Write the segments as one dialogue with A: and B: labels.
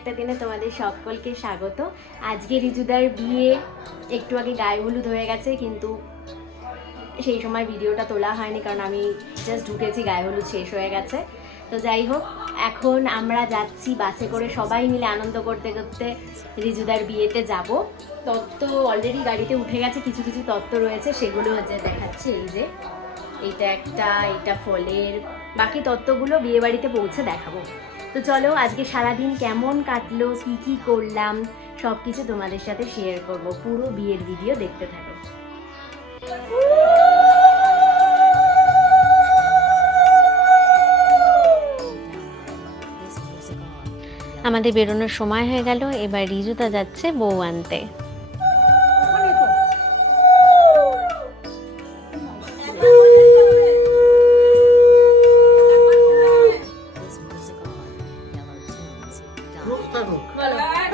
A: একটা দিনে তোমাদের সকলকে স্বাগত। আজকে রিজুদার বিয়ে একটু আগে গায়ে হলুদ হয়ে গেছে, কিন্তু সেই সময় ভিডিওটা তোলা হয়নি, কারণ আমি জাস্ট ঢুকেছি, গায়ে হলুদ শেষ হয়ে গেছে। তো যাই হোক, এখন আমরা যাচ্ছি বাসে করে সবাই মিলে আনন্দ করতে করতে রিজুদার বিয়েতে যাব। তত্ত্ব অলরেডি গাড়িতে উঠে গেছে, কিছু কিছু তত্ত্ব রয়েছে, সেগুলো হচ্ছে দেখাচ্ছি, এই যে। এইটা একটা এটা ফলের, বাকি তত্ত্বগুলো বিয়ে বাড়িতে পৌঁছে দেখাবো। তো চলো, আজকে সারাদিন কেমন কাটলো, কি কি করলাম সব কিছু তোমাদের সাথে শেয়ার করব। পুরো বিয়ের ভিডিও দেখতে থাকো। আমাদের বেরোনোর সময় হয়ে গেল, এবার রিজুতা যাচ্ছে বউ আনতে।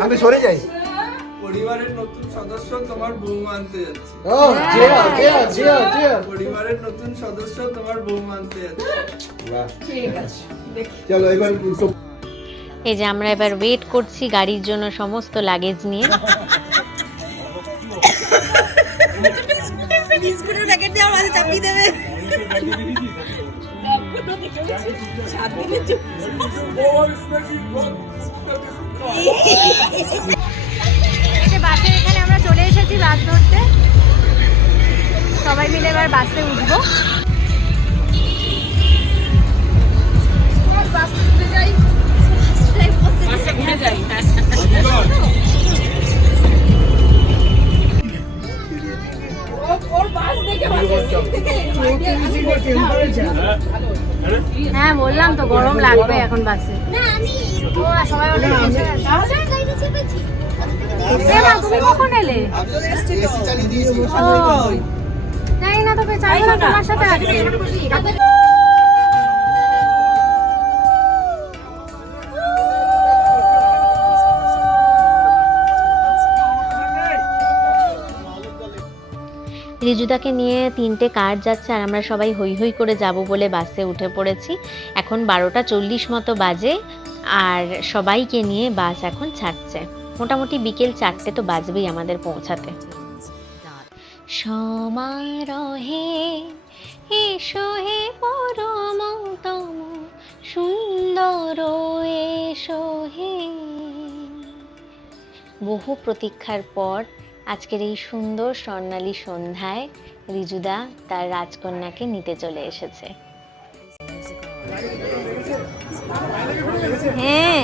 B: আমি সরে যাই
C: পরিবারের নতুন সদস্য তোমার বৌমা আনতে যাচ্ছে
B: ও জিয়া জিয়া জিয়া জিয়া
C: পরিবারের নতুন সদস্য তোমার বৌমা আনতে যাচ্ছে
B: চলো এবার
A: এই যে আমরা এবার ওয়েট করছি গাড়ির জন্য সমস্ত লাগেজ নিয়ে যে বাসের এখানে আমরা চলে এসেছি বাস ধরতে। সবাই মিলে এবার বাসে উঠবো। হ্যাঁ। বললাম তো গরম লাগবে এখন বাসে। তুমি কখন এলে? জানি না তবে চাই না তোমার সাথে আছে রিজুদাকে নিয়ে তিনটে কার যাচ্ছে আর আমরা সবাই হই হই করে যাব বলে বাসে উঠে পড়েছি। এখন বারোটা চল্লিশ মতো বাজে আর সবাইকে নিয়ে বাস এখন ছাড়ছে। মোটামুটি বিকেল চারটে তো বাজবেই আমাদের পৌঁছাতে। সমারোহে এসো হে পরমতম, সুন্দর এসো হে। বহু প্রতীক্ষার পর আজকের এই সুন্দর স্বর্ণালী সন্ধ্যায় রিজুদা তার রাজকন্যাকে নিতে চলে এসেছে। হ্যাঁ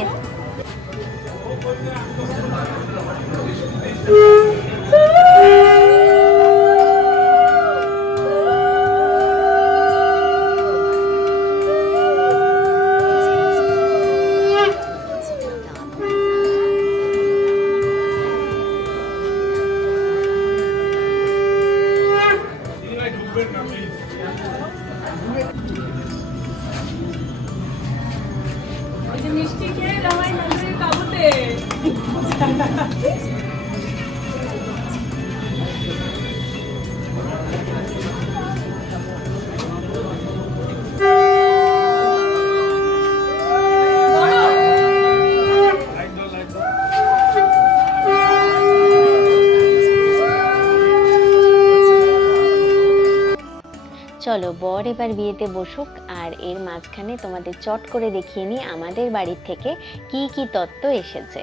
A: বর এবার বিয়েতে বসুক আর এর মাঝখানে তোমাদের চট করে দেখিয়ে নিই আমাদের বাড়ির থেকে কি কি তত্ত্ব এসেছে।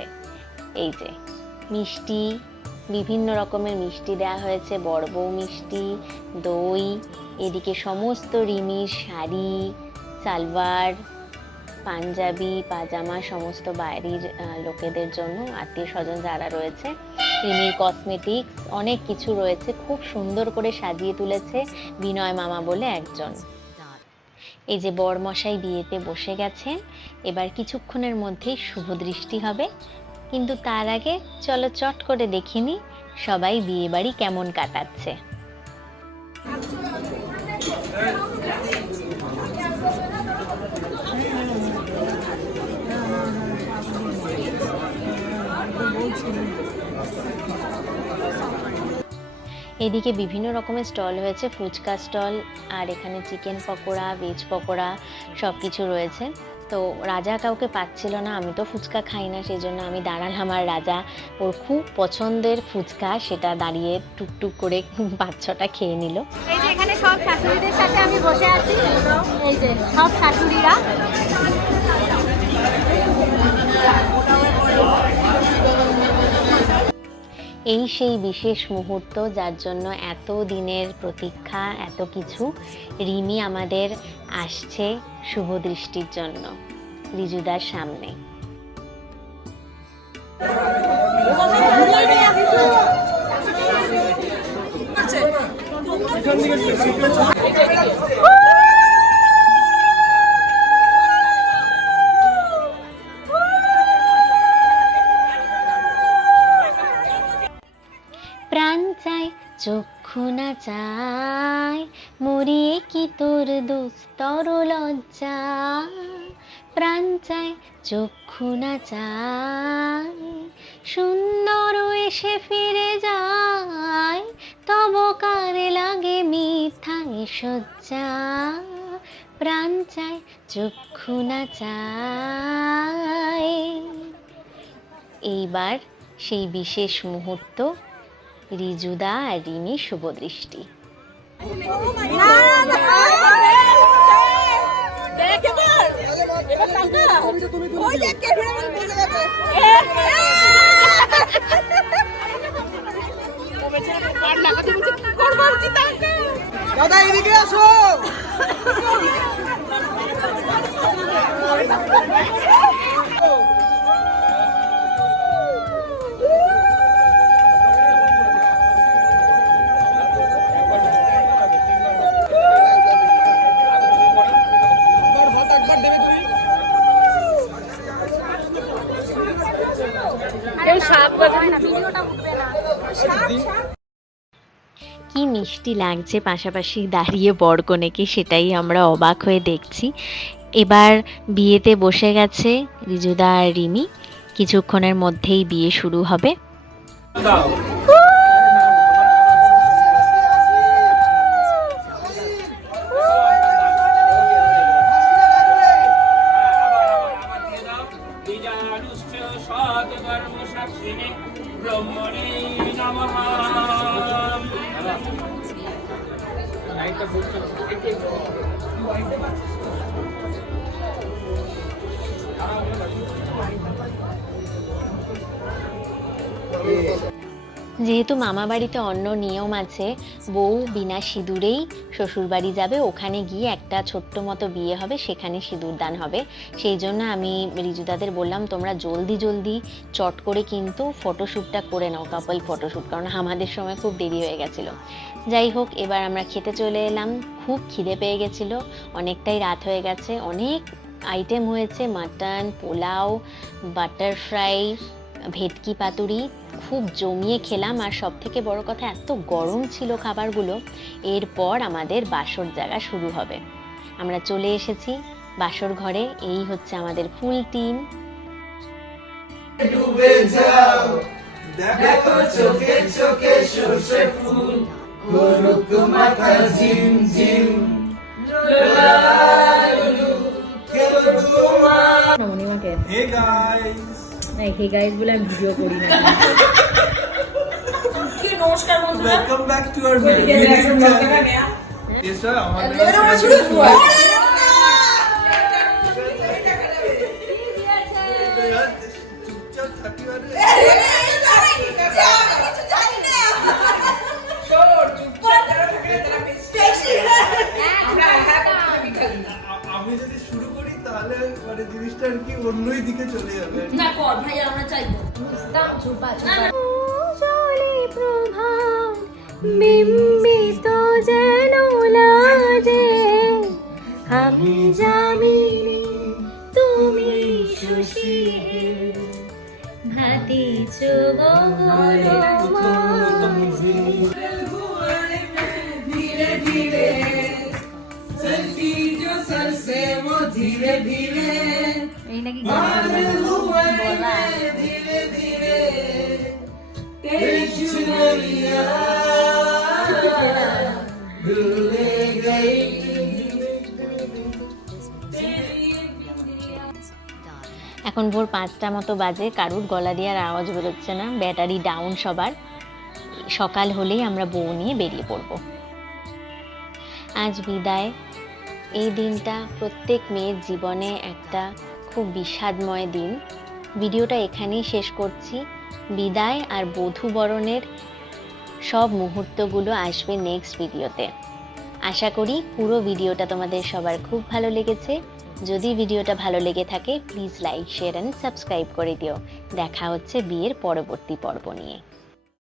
A: এই যে, মিষ্টি, বিভিন্ন রকমের মিষ্টি দেওয়া হয়েছে বড় বউ মিষ্টি, দই, এদিকে সমস্ত রিমির শাড়ি সালভার পাঞ্জাবি, পাজামা সমস্ত বাইরের লোকেদের জন্য, আত্মীয় স্বজন যারা রয়েছে, রিমির কসমেটিক্স অনেক কিছু রয়েছে, খুব সুন্দর করে সাজিয়ে তুলেছে বিনয় মামা বলে একজন। এই যে বরমশাই বিয়েতে বসে গেছেন, এবার কিছুক্ষণের মধ্যেই শুভ দৃষ্টি হবে, কিন্তু তার আগে চলো চট করে দেখিনি সবাই বিয়ে বাড়ি কেমন কাটাচ্ছে। এদিকে বিভিন্ন রকমের স্টল হয়েছে, ফুচকা স্টল, আর এখানে চিকেন পকোড়া ভেজ পকোড়া সব কিছু রয়েছে। তো রাজা কাউকে পাচ্ছিল না, আমি তো ফুচকা খাই না সেই জন্য আমি দাঁড়ালাম। আর রাজা ওর খুব পছন্দের ফুচকা, সেটা দাঁড়িয়ে টুকটুক করে পাঁচ ছটা খেয়ে নিল।
D: এই যে এখানে সব শাশুড়িদের সাথে আমি বসে আছি। এই যে সব শাশুড়িরা।
A: এই সেই বিশেষ মুহূর্ত যার জন্য এত দিনের প্রতীক্ষা এত কিছু রিমি আমাদের আসছে শুভ দৃষ্টির জন্য রিজুদার সামনে। প্রাণ প্রাণ চায় চক্ষু না চাই সুন্দর এসে ফিরে যায় তব কারে লাগে মিথাই সজ্জা প্রাণ চায় চক্ষু না চাই এইবার সেই বিশেষ মুহূর্ত রিজুদা আর রিমি শুভদৃষ্টি মিষ্টি লাগছে, পাশাপাশি দাঁড়িয়ে বরকনেকে সেটাই আমরা অবাক হয়ে দেখছি। এবার বিয়েতে বসে গেছে রিজুদা আর রিমি। কিছুক্ষণের মধ্যেই বিয়ে শুরু হবে। যেহেতু মামা বাড়িতে অন্য নিয়ম আছে, বউ বিনা সিঁদুরেই শ্বশুরবাড়ি যাবে, ওখানে গিয়ে একটা ছোট্ট মতো বিয়ে হবে, সেখানে সিঁদুর দান হবে। সেই জন্য আমি রিজুদাদের বললাম, তোমরা জলদি জলদি চট করে কিন্তু ফটোশ্যুটটা করে নাও, কাপল ফটোশ্যুট কারণ আমাদের সময় খুব দেরি হয়ে গেছিল। যাই হোক, এবার আমরা খেতে চলে এলাম। খুব খিদে পেয়ে গেছিল, অনেকটাই রাত হয়ে গেছে। অনেক আইটেম হয়েছে, মাটন, পোলাও বাটার ফ্রাই ভেটকি পাতুরি খুব জমিয়ে খেলাম আর সব থেকে বড় কথা এত গরম ছিল খাবারগুলো। এরপর আমাদের বাসর জায়গা শুরু হবে। আমরা চলে এসেছি বাসর ঘরে এই হচ্ছে আমাদের ফুল টিম।
C: ডুবে যাও দেখো চোখে চোখে সর্ষে ফুল করুক মাথা ঝিম ঝিম।
D: নমনিমাকে
C: হে গাইস
D: হে গাইস বলে আমি ভিডিও করি না।
C: Welcome back to our video আমাদের আমি যদি শুরু করি তাহলে মানে জিনিসটা আর কি অন্যই দিকে চলে যাবে।
A: জলে প্রভাত বিম্বিত যেন লাজে আমি জামিনী তুমি সুশীল। ভাতিছ
C: धीरे से वो धीरे धीरे
D: এই নাকি
C: बादल हुए में धीरे धीरे तेरी चुनरिया भूले गई तेरी
A: ভোর পাঁচটা মতো বাজে কারুর গলা দিয়ে আর আওয়াজ বেরোচ্ছে না ব্যাটারি ডাউন সবার সকাল হলেই আমরা বউ নিয়ে বেরিয়ে পড়ব আজ বিদায় এই দিনটা প্রত্যেক মেয়ের জীবনে একটা খুব বিষাদময় দিন। ভিডিওটা এখানেই শেষ করছি। বিদায় আর বধূবরণের সব মুহূর্তগুলো আসবে নেক্সট ভিডিওতে। আশা করি পুরো ভিডিওটা তোমাদের সবার খুব ভালো লেগেছে। যদি ভিডিওটা ভালো লেগে থাকে please like share and subscribe করে দিও। দেখা হচ্ছে বিয়ের পরবর্তী পর্ব নিয়ে।